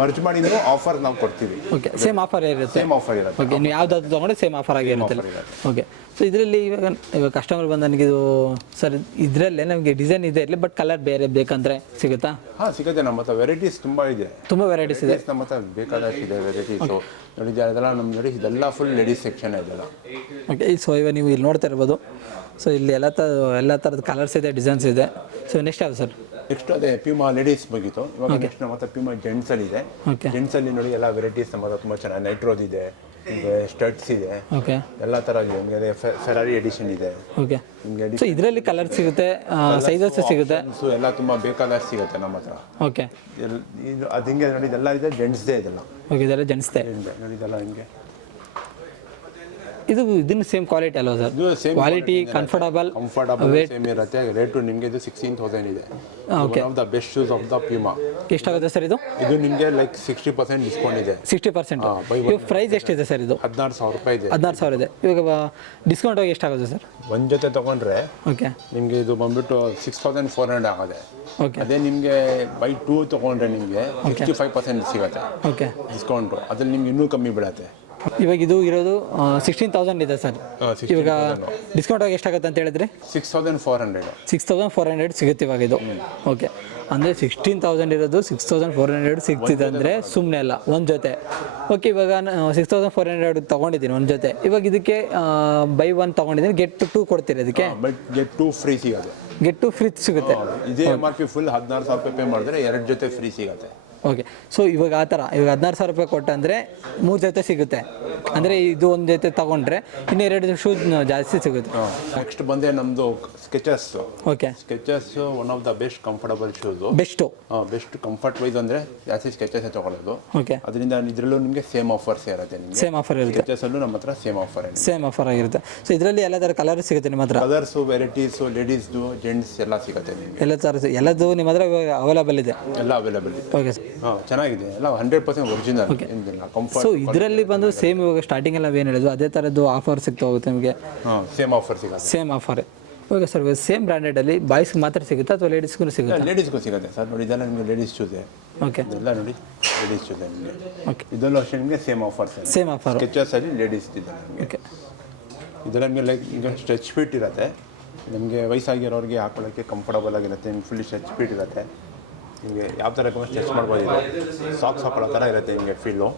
ಮರ್ಜ್ ಮಾಡಿ ನೀವು ಆಫರ್ ನಾವು ಕೊಡ್ತೀವಿ. ಓಕೆ, ಸೇಮ್ ಆಫರ್ ಇರುತ್ತೆ. ಸೇಮ್ ಆಫರ್ ಇರುತ್ತೆ. ಓಕೆ, ನೀವು ಯಾವ್ದಾದ್ರು ತೊಗೊಂಡ್ರೆ ಸೇಮ್ ಆಫರ್ ಆಗಿರುತ್ತೆ. ಓಕೆ, ಸೊ ಇದರಲ್ಲಿ ಇವಾಗ ಕಸ್ಟಮರ್ ಬಂದು ನನಗಿದು ಸರ್ ಇದರಲ್ಲೇ ನಮಗೆ ಡಿಸೈನ್ ಇದೆ ಇರಲಿ, ಬಟ್ ಕಲರ್ ಬೇರೆ ಬೇಕಂದ್ರೆ ಸಿಗುತ್ತಾ? ಹಾಂ, ಸಿಗುತ್ತೆ. ನಮ್ಮ ಹತ್ರ ವೆರೈಟೀಸ್ ತುಂಬ ಇದೆ, ತುಂಬ ವೆರೈಟೀಸ್ ಇದೆ ನಮ್ಮ ಹತ್ರ ಬೇಕಾದಷ್ಟು ಇದೆ ವೆರೈಟೀಸು. ನೋಡಿ ಅದೆಲ್ಲ ನಮ್ಮ ನೋಡಿ, ಇದೆಲ್ಲ ಫುಲ್ ಲೇಡೀಸ್ ಸೆಕ್ಷನ್ ಇದೆಲ್ಲ. ಓಕೆ, ಸೊ ಇವಾಗ ನೀವು ಇಲ್ಲಿ ನೋಡ್ತಾ ಇರ್ಬೋದು. ಸೊ ಇಲ್ಲಿ ಎಲ್ಲ ಥರದ ಕಲರ್ಸ್ ಇದೆ, ಡಿಸೈನ್ಸ್ ಇದೆ. ಸೊ ನೆಕ್ಸ್ಟ್ ಯಾವುದು ಸರ್? ನೆಕ್ಸ್ಟ್ ಅದೇ ಪ್ಯೂಮಾ ಲೇಡೀಸ್ ಮುಗೀತು. ಇವಾಗ ನೆಕ್ಸ್ಟ್ ನಮ್ಮ ಹತ್ರ ಪ್ಯೂಮಾ ಜೆಂಟ್ಸಲ್ಲಿ ಇದೆ. ಜೆಂಟ್ಸಲ್ಲಿ ನೋಡಿ ಎಲ್ಲ ವೆರೈಟೀಸ್ ನಮ್ಮ ಹತ್ರ ತುಂಬ ಚೆನ್ನಾಗಿ. ನೈಟ್ರೋದ್ ಇದೆ, ಸ್ಟಡ್ಸ್ ಇದೆ, ಓಕೆ, ಎಲ್ಲ ಥರ ಇದೆ. ನಿಮಗೆ ಫೆರಾರಿ ಎಡಿಷನ್ ಇದೆ. ಓಕೆ, ಸೊ ಇದರಲ್ಲಿ ಕಲರ್ ಸಿಗುತ್ತೆ, ಸೈಜಸ್ ಸಿಗುತ್ತೆ, ಸೊ ಎಲ್ಲ ತುಂಬ ಬೇಕಾದಷ್ಟು ಸಿಗುತ್ತೆ ನಮ್ಮ ಹತ್ರ. ಓಕೆ, ಇದು ಅದು ಹಿಂಗೆ ನೋಡಿ, ಇದೆಲ್ಲ ಇದೆ ಜೆಂಟ್ಸ್ದೇ ಇದೆಲ್ಲ. ಓಕೆ, ಇದೆಲ್ಲ ಜೆಂಟ್ಸ್ದೇ ನೋಡಿ, ಇದೆಲ್ಲ ನಿಮಗೆ ಇದನ್ನು ಸೇಮ್ ಕ್ವಾಲಿಟಿ ಅಲ್ವಾ ಸರ್? ಕ್ವಾಲಿಟಿ ಕಂಫರ್ಟಬಲ್ ಸೇಮ್ ಇರುತ್ತೆ. ರೇಟು ನಿಮಗೆ ಇದು 16,000 ಇದೆ. One of the best shoes of the Puma. ಎಷ್ಟಾಗುತ್ತೆ ಸರ್ ಇದು? ಇದು ನಿಮಗೆ ಲೈಕ್ 60% ಡಿಸ್ಕೌಂಟ್ ಇದೆ. 60%. ಇವಾಗ ಪ್ರೈಸ್ ಎಷ್ಟಿದೆ ಸರ್ ಇದು? 16,000 ರೂಪಾಯಿ ಇದೆ. 16,000 ಇದೆ. ಇವಾಗ ಡಿಸ್ಕೌಂಟ್ ಆಗಿ ಎಷ್ಟಾಗುತ್ತೆ ಸರ್? ಒಂದು ಜೊತೆ ತೊಗೊಂಡ್ರೆ ಓಕೆ, ನಿಮಗೆ ಇದು ಬಂದ್ಬಿಟ್ಟು 6,400 ಆಗುತ್ತೆ. ಓಕೆ, ಅದೇ ನಿಮಗೆ ಬೈ 2 ತೊಗೊಂಡ್ರೆ ನಿಮಗೆ 65% ಸಿಗುತ್ತೆ. Okay, discount. ಅದ್ರಲ್ಲಿ ನಿಮ್ಗೆ ಇನ್ನೂ ಕಮ್ಮಿ ಬೀಳುತ್ತೆ. ಇವಾಗ ಇದು ಇರೋದು 16,000 ಇದೆ ಸರ್. ಇವಾಗ ಡಿಸ್ಕೌಂಟ್ ಆಗಿ ಎಷ್ಟಾಗುತ್ತೆ ಅಂತ ಹೇಳಿದ್ರೆ 6,400 ಸಿಗುತ್ತೆ ಇವಾಗ ಇದು. ಓಕೆ, ಅಂದರೆ 16,000 ಇರೋದು 6,400 ಸಿಗ್ತಿದೆ ಅಂದರೆ ಸುಮ್ಮನೆ ಅಲ್ಲ ಒಂದು ಜೊತೆ. ಓಕೆ, ಇವಾಗ 6,400 ತೊಗೊಂಡಿದ್ದೀನಿ ಒಂದು ಜೊತೆ. ಇವಾಗ ಇದಕ್ಕೆ ಬೈ ಒನ್ ತೊಗೊಂಡಿದ್ದೀನಿ, ಗೆಟ್ ಟು ಕೊಡ್ತೀರಿ ಅದಕ್ಕೆ? ಬಟ್ ಗೆಟ್ ಟು ಫ್ರೀ ಸಿಗುತ್ತೆ. ಗೆಟ್ ಟು ಫ್ರೀ ಸಿಗುತ್ತೆ. ಇದೇ MRP ಫುಲ್ 16,000 ರೂಪಾಯಿ ಪೇ ಮಾಡಿದ್ರೆ 2 ಜೊತೆ ಫ್ರೀ ಸಿಗುತ್ತೆ. ಓಕೆ, ಸೊ ಇವಾಗ ಆ ಥರ ಇವಾಗ 16,000 ರೂಪಾಯಿ ಕೊಟ್ಟಂದರೆ 3 ಜೊತೆ ಸಿಗುತ್ತೆ. ಅಂದರೆ ಇದು ಒಂದು ಜೊತೆ ತೊಗೊಂಡ್ರೆ ಇನ್ನು 2 ಶೂಸ್ ಜಾಸ್ತಿ ಸಿಗುತ್ತೆ. ನೆಕ್ಸ್ಟ್ ಬಂದೆ ನಮ್ಮದು Skechers. Okay, Skechers one of the best comfortable shoes. Best comfort wise ಅಂದರೆ ಜಾಸ್ತಿ ಸ್ಕೆಚಸ್ ತೊಗೊಳ್ಳೋದು. ಓಕೆ, ಅದರಿಂದ ಇದರಲ್ಲೂ ನಿಮಗೆ ಸೇಮ್ ಆಫರ್ಸ್ ಇರುತ್ತೆ. ನಿಮಗೆ ಸೇಮ್ ಆಫರ್ ಇರುತ್ತೆ. ಸ್ಕೆಚಸಲ್ಲೂ ನಮ್ಮ ಹತ್ರ ಸೇಮ್ ಆಫರ್ ಆಗಿರುತ್ತೆ. ಸೊ ಇದರಲ್ಲಿ ಎಲ್ಲ ಥರ ಕಲರ್ ಸಿಗುತ್ತೆ ನಿಮ್ಮ ಹತ್ರ? ಕಲರ್ಸು, ವೆರೈಟೀಸು, ಲೇಡೀಸ್ದು, ಜೆಂಟ್ಸ್ ಎಲ್ಲ ಸಿಗುತ್ತೆ ನಿಮಗೆ. ಎಲ್ಲ ಥರ ಎಲ್ಲದು ನಿಮ್ಮ ಹತ್ರ ಅವೈಲೇಬಲ್ ಇದೆ? ಎಲ್ಲ ಅವೈಲೇಬಲ್ ಇದೆ. ಓಕೆ ಸರ್, ಚೆನ್ನಾಗಿದೆ, ಎಲ್ಲ 100% ಒರಿಜಿನಲ್. ಕಂಫರ್ಟ್. ಸೊ ಇದರಲ್ಲಿ ಬಂದು ಸೇಮ್ ಇವಾಗ ಸ್ಟಾರ್ಟಿಂಗ್ ಎಲ್ಲ ಏನು ಹೇಳಿದ್ವು ಅದೇ ಥರದ್ದು ಆಫರ್ ಸಿಗ್ತಾ ಹೋಗುತ್ತೆ ನಿಮಗೆ? ಸೇಮ್ ಆಫರ್ ಸಿಗುತ್ತೆ. Same offer. Okay sir, same ಬ್ರ್ಯಾಂಡೆಡಲ್ಲಿ ಬಾಯ್ಸ್ಗೆ ಮಾತ್ರ ಸಿಗುತ್ತಾ ಅಥವಾ ಲೇಡೀಸ್ಗೂ ಸಿಗುತ್ತಾ? ಲೇಡೀಸ್ಗೂ ಸಿಗುತ್ತೆ ಸರ್. ನೋಡಿ ಇದೆಲ್ಲ ನಿಮಗೆ ಲೇಡೀಸ್ ಶೂಸೆ. ಓಕೆ, ಇದೆಲ್ಲ ನೋಡಿ ಲೇಡೀಸ್ ಶೂಸೆ ನಿಮಗೆ. ಓಕೆ, ಇದೆಲ್ಲೂ ಅಷ್ಟೇ ನಿಮಗೆ ಸೇಮ್ ಆಫರ್ಸ್. Same offer. ಸ್ಕೆಚಸಲ್ಲಿ ಲೇಡೀಸ್ ಇದೆ ನಿಮಗೆ. ಓಕೆ, ಇದೆಲ್ಲ ನಿಮಗೆ ಲೈಕ್ ಈಗ ಸ್ಟ್ರೆಚ್ ಫಿಟ್ ಇರುತ್ತೆ. ನಿಮಗೆ ವಯಸ್ಸಾಗಿರೋರಿಗೆ ಹಾಕೊಳ್ಳೋಕ್ಕೆ ಕಂಫರ್ಟಬಲ್ ಆಗಿರುತ್ತೆ. ನಿಮ್ಗೆ ಫುಲ್ಲಿ ಸ್ಟ್ರೆಚ್ ಫಿಟ್ ಇರುತ್ತೆ. ನಿಮಗೆ ಯಾವ ಥರ ಸ್ಟ್ರೆಚ್ ಮಾಡ್ಬೋದು. ಸಾಕ್ಸ್ ಹಾಕೊಳ್ಳೋ ಥರ ಇರುತ್ತೆ ನಿಮಗೆ ಫೀಲು.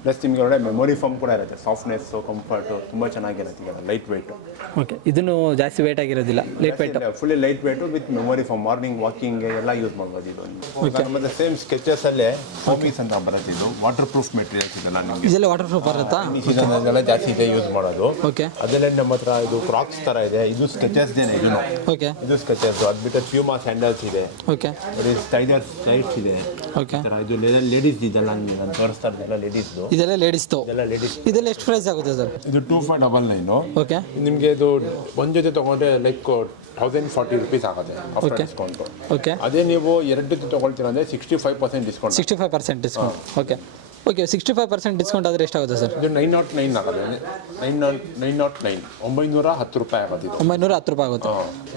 ಪ್ಲಸ್ ನಿಮಗೆ ಒಳ್ಳೆ ಮೆಮೊರಿ ಫೋಮ್ ಕೂಡ ಇರುತ್ತೆ. ಸಾಫ್ಟ್ನೆಸ್ಸು, ಕಂಫರ್ಟು ತುಂಬ ಚೆನ್ನಾಗಿರುತ್ತೆ. ಈಗ ಲೈಟ್ ವೆಯ್ಟು. ಓಕೆ, ಇದನ್ನು ಜಾಸ್ತಿ ವೆಯ್ಟ್ ಆಗಿರೋದಿಲ್ಲ, light weight. Fully light weight with memory foam. Morning ವಾಕಿಂಗ್ಗೆ ಎಲ್ಲ ಯೂಸ್ ಮಾಡ್ಬೋದು ಇದು. ಮತ್ತು ಸೇಮ್ ಸ್ಕೆಚಸಲ್ಲೇ ಫೋಮೀಸ್ ಅಂತ ಬರುತ್ತೆ. ಇದು ವಾಟರ್ ಪ್ರೂಫ್ ಮೆಟೀರಿಯಲ್ಸ್ ಇದೆಲ್ಲ ನಿಮಗೆ. ಇದೆಲ್ಲ ವಾಟರ್ ಪ್ರೂಫ್ ಬರುತ್ತಾ? ಈ ಸೀಸನ್ನೆಲ್ಲ ಜಾಸ್ತಿ ಇದೆ ಯೂಸ್ ಮಾಡೋದು. ಓಕೆ, ಅದಲ್ಲೇ ನಮ್ಮ ಹತ್ರ ಇದು ಕ್ರಾಕ್ಸ್ ಥರ ಇದೆ. ಇದು ಸ್ಕೆಚಸ್ದೇನೆ ಇದನ್ನು. ಓಕೆ, ಇದು ಸ್ಕೆಚಸ್. ಅದು ಬಿಟ್ಟರೆ ಪ್ಯೂಮಾ ಸ್ಯಾಂಡಲ್ಸ್ ಇದೆ. ಓಕೆ, ಟೈಗರ್ ಸ್ಲೈಡ್ಸ್ ಇದೆ. ಓಕೆ, ಇದು ಲೇಡೀಸ್ ಇದೆಲ್ಲ ನಾನು ತೋರಿಸ್ತಾ ಇದ್ದೆಲ್ಲ ಲೇಡೀಸ್ದು. ಇದೆಲ್ಲ ಲೇಡೀಸ್ದು. ಇದೆಲ್ಲ ಎಷ್ಟು ಪ್ರೈಸ್ ಆಗುತ್ತೆ ಸರ್? ಇದು 2.99. ಓಕೆ, ನಿಮಗೆ ಇದು ಒಂದು ಜೊತೆ ತೊಗೊಂಡ್ರೆ ಲೈಕ್ 1,040 ರೂಪೀಸ್ ಆಗುತ್ತೆ ಆಫ್ಟರ್ ಡಿಸ್ಕೌಂಟು. ಓಕೆ, ಅದೇ ನೀವು 2 ಜೊತೆ ತೊಗೊಳ್ತೀರ ಅಂದರೆ 65% discount. 65% discount. Okay, okay, 65% discount ಆದರೆ ಎಷ್ಟಾಗುತ್ತೆ ಸರ್? ಇದು 909 ಆಗುತ್ತೆ. 909 910 ರೂಪಾಯಿ ಆಗುತ್ತೆ. ಇದು 910 ರೂಪಾಯಿ ಆಗುತ್ತೆ.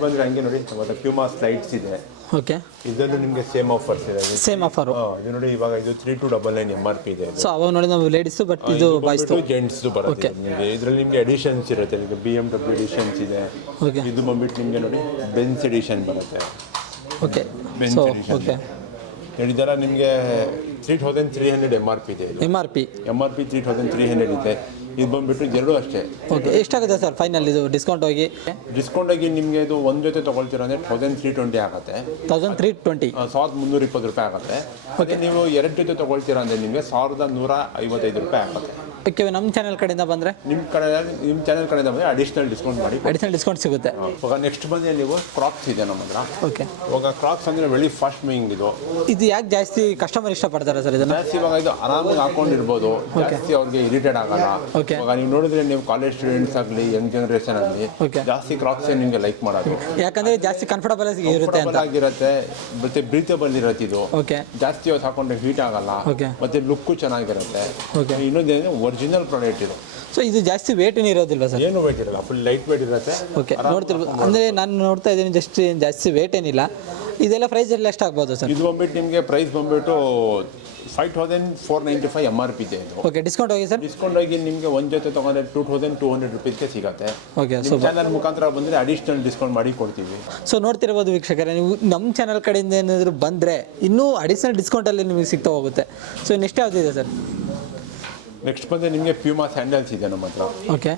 ಬಂದರೆ ಹಂಗೆ ನೋಡಿ. ಮತ್ತು ಪ್ಯೂಮಾ ಸ್ಲೈಡ್ಸ್ ಇದೆ. ಓಕೆ, ಇದರಲ್ಲೂ ನಿಮಗೆ ಸೇಮ್ ಆಫರ್ಸ್ ಇದೆ. Same offer. ಇದು ನೋಡಿ, ಇವಾಗ ಇದು 3299 MRP ಇದೆ. ಸೊ ಅವಾಗ ನೋಡಿ ನಾವು ಲೇಡೀಸು, ಬಟ್ ಇದು ಬಾಯ್ಸ್ದು ಜೆಂಟ್ಸ್ದು ಬರುತ್ತೆ ನಿಮಗೆ. ಇದರಲ್ಲಿ ನಿಮಗೆ ಎಡಿಷನ್ಸ್ ಇರುತ್ತೆ. ಈಗ BMW ಎಡಿಷನ್ಸ್ ಇದೆ. ಓಕೆ, ಇದು ಬಂದ್ಬಿಟ್ಟು ನಿಮಗೆ ನೋಡಿ ಬೆನ್ಸ್ ಎಡಿಷನ್ ಬರುತ್ತೆ. Okay, Benz so edition. Okay, ಇದೆಲ್ಲ ನಿಮಗೆ 3,300 MRP ಇದೆ. MRP 3,300 ಇದೆ. ಇದು ಬಂದ್ಬಿಟ್ಟು ಎರಡು ಅಷ್ಟೇ. ಓಕೆ, ಎಷ್ಟಾಗುತ್ತೆ ಸರ್ ಫೈನಲ್ ಇದು ಡಿಸ್ಕೌಂಟ್ ಹೋಗಿ? ಡಿಸ್ಕೌಂಟ್ ಆಗಿ ನಿಮಗೆ ಇದು ಒಂದು ಜೊತೆ ತೊಗೊಳ್ತೀರ ಅಂದರೆ 1,320 ಆಗುತ್ತೆ. 1,320 1,320 ರೂಪಾಯಿ ಆಗುತ್ತೆ. ಓಕೆ, ನೀವು 2 ಜೊತೆ ತೊಗೊಳ್ತೀರಾ ಅಂದರೆ ನಿಮಗೆ 1,155 ರೂಪಾಯಿ ಆಗುತ್ತೆ. ಓಕೆ, ನಮ್ಮ ಚಾನಲ್ ಕಡೆಯಿಂದ ಬಂದರೆ ನಿಮ್ಮ ಚಾನಲ್ ಕಡೆಯಿಂದ ಬಂದರೆ ಅಡಿಷ್ನಲ್ ಡಿಸ್ಕೌಂಟ್ ಸಿಗುತ್ತೆ. ಇವಾಗ ನೆಕ್ಸ್ಟ್ ಬಂದರೆ ನೀವು ಕ್ರಾಕ್ಸ್ ಇದೆ ನಮ್ಮ ಹತ್ರ. ಓಕೆ, ಇವಾಗ ಕ್ರಾಕ್ಸ್ ಅಂದರೆ ವೆರಿ ಫಾಸ್ಟ್ ಮೂವಿಂಗ್. ಇದು ಯಾಕೆ ಜಾಸ್ತಿ ಕಸ್ಟಮರ್ ಇಷ್ಟಪಡ್ತಾರೆ ಸರ್ ಇದನ್ನು? ಜಾಸ್ತಿ ಇವಾಗ ಇದು ಆರಾಮಾಗಿ ಹಾಕೊಂಡಿರ್ಬೋದು. ಜಾಸ್ತಿ ಅವ್ರಿಗೆ ಇರಿಟೇಟ್ ಆಗಲ್ಲ. ಓಕೆ, ಇವಾಗ ನೀವು ನೋಡಿದ್ರೆ ನೀವು ಕಾಲೇಜ್ ಸ್ಟೂಡೆಂಟ್ಸ್ ಆಗಲಿ, ಯಂಗ್ ಜನರೇಷನ್ ಆಗಲಿ ಜಾಸ್ತಿ ಕ್ರಾಕ್ಸ್ ನಿಮಗೆ ಲೈಕ್ ಮಾಡೋದು. ಯಾಕಂದರೆ ಜಾಸ್ತಿ ಕಂಫರ್ಟಬಲ್ ಇರುತ್ತೆ ಅಂತ ಆಗಿರುತ್ತೆ. ಮತ್ತೆ ಬ್ರೀತಬಲ್ ಇರುತ್ತೆ ಇದು. ಓಕೆ, ಜಾಸ್ತಿ ಹೊತ್ತು ಹಾಕೊಂಡ್ರೆ ಹೀಟ್ ಆಗಲ್ಲ. ಓಕೆ, ಮತ್ತೆ ಲುಕ್ಕು ಚೆನ್ನಾಗಿರುತ್ತೆ. ಓಕೆ, ಇನ್ನೊಂದೇನು ಒರಿಜಿನಲ್ ಪ್ರಾಡಕ್ಟ್ ಇದು. ಸೊ ಇದು ಜಾಸ್ತಿ ವೇಟ್ ಏನು ಇರೋದಿಲ್ಲ ಸರ್? ಏನು ವೇಟ್ ಇರಲ್ಲ, ಫುಲ್ ಲೈಟ್ ವೇಟ್ ಇರುತ್ತೆ. ಓಕೆ, ನೋಡ್ತಿರ್ಬೋದು. ಅಂದರೆ ನಾನು ನೋಡ್ತಾ ಇದ್ದೀನಿ ಜಸ್ಟ್ ಜಾಸ್ತಿ ವೇಟ್ ಏನಿಲ್ಲ. ಇದೆಲ್ಲ ಪ್ರೈಸ್ ಎಲ್ಲ ಎಷ್ಟು ಆಗ್ಬೋದು ಸರ್? ಇದು ಬಂದ್ಬಿಟ್ಟು ನಿಮಗೆ ಪ್ರೈಸ್ ಬಂದ್ಬಿಟ್ಟು 5,495 MRP ಇದೆ ಇದು. ಓಕೆ, ಡಿಸ್ಕೌಂಟ್ ಹೋಗಿ ಸರ್? ಡಿಸ್ಕೌಂಟ್ ಆಗಿ ನಿಮಗೆ ಒಂದು ಜೊತೆ ತೊಗೊಂಡ್ರೆ 2,200 ರೂಪೀಸ್ಗೆ ಸಿಗುತ್ತೆ. ಓಕೆ, ಸೊ ಚಾನಲ್ ಮುಖಾಂತರ ಬಂದರೆ ಅಡಿಷ್ನಲ್ ಡಿಸ್ಕೌಂಟ್ ಮಾಡಿ ಕೊಡ್ತೀವಿ. ಸೊ ನೋಡ್ತಿರ್ಬೋದು ವೀಕ್ಷಕರೇ, ನೀವು ನಮ್ಮ ಚಾನಲ್ ಕಡೆಯಿಂದ ಏನಾದರೂ ಬಂದರೆ ಇನ್ನೂ ಅಡಿಷ್ನಲ್ ಡಿಸ್ಕೌಂಟಲ್ಲಿ ನಿಮಗೆ ಸಿಗ್ತಾ ಹೋಗುತ್ತೆ. ಸೊ ನೆಕ್ಸ್ಟ್ ಯಾವುದಿದೆ ಸರ್? ನೆಕ್ಸ್ಟ್ ಬಂದರೆ ನಿಮಗೆ ಪ್ಯೂಮಾ ಸ್ಯಾಂಡಲ್ಸ್ ಇದೆ ನಮ್ಮ ಹತ್ರ. ಓಕೆ,